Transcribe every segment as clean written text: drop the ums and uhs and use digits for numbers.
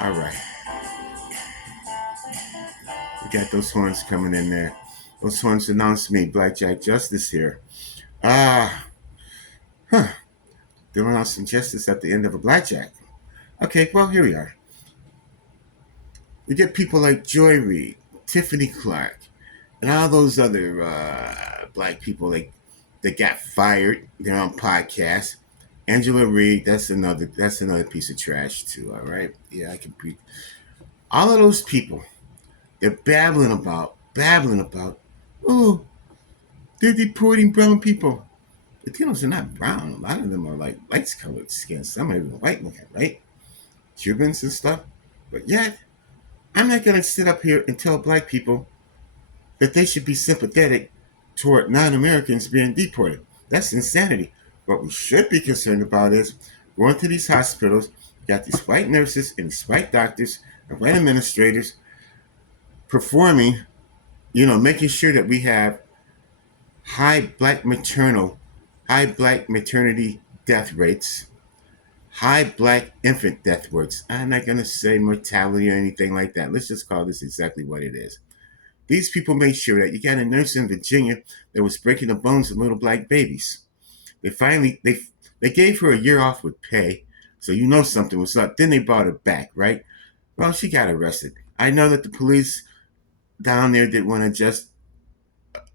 All right. We got those horns coming in there. Those horns announce me, Blackjack Justice here. Ah, huh. They'll announce some justice at the end of a blackjack. Okay, well, here we are. We get people like Joy Reid, Tiffany Clark, and all those other black people that got fired. They're on podcasts. Angela Reed, that's another piece of trash too. All right, yeah, I can breathe. All of those people, they're babbling about. Oh, they're deporting brown people. Latinos are not brown. A lot of them are like light colored skin. Some are even white looking, right? Cubans and stuff. But yet, I'm not going to sit up here and tell black people that they should be sympathetic toward non-Americans being deported. That's insanity. What we should be concerned about is going to these hospitals, got these white nurses and these white doctors and white administrators performing, making sure that we have high black maternal, high black maternity death rates, high black infant death rates. I'm not going to say mortality or anything like that. Let's just call this exactly what it is. These people made sure that you got a nurse in Virginia that was breaking the bones of little black babies. They gave her a year off with pay, so something was up. Then they brought her back, right? Well, she got arrested. I know that the police down there didn't want to just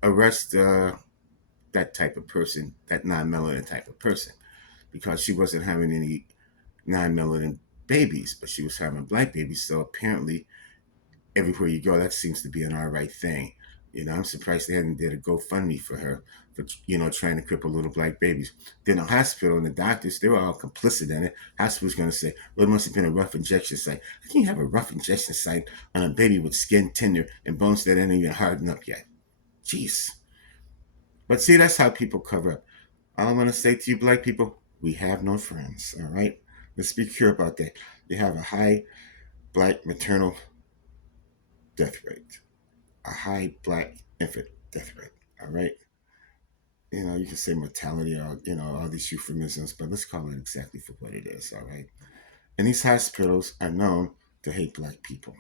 arrest that type of person, that non-melanin type of person, because she wasn't having any non-melanin babies, but she was having black babies. So apparently everywhere you go, that seems to be an all right thing. I'm surprised they hadn't did a GoFundMe for her for trying to cripple little black babies. Then the hospital and the doctors, they were all complicit in it. Hospital's going to say, well, it must have been a rough injection site. How can you have a rough injection site on a baby with skin tender and bones that ain't even hardened up yet? Jeez. But see, that's how people cover up. All I'm going to say to you, black people, we have no friends. All right, let's be clear about that. You have a high black maternal death rate, a high black infant death rate. All right. You can say mortality or, all these euphemisms, but let's call it exactly for what it is. All right. And these hospitals are known to hate black people.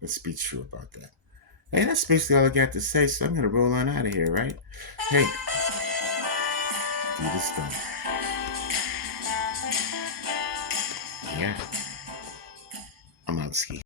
Let's be true about that. Hey, that's basically all I got to say. So I'm going to roll on out of here, right? Hey, do this thing. Yeah. I'm out ski.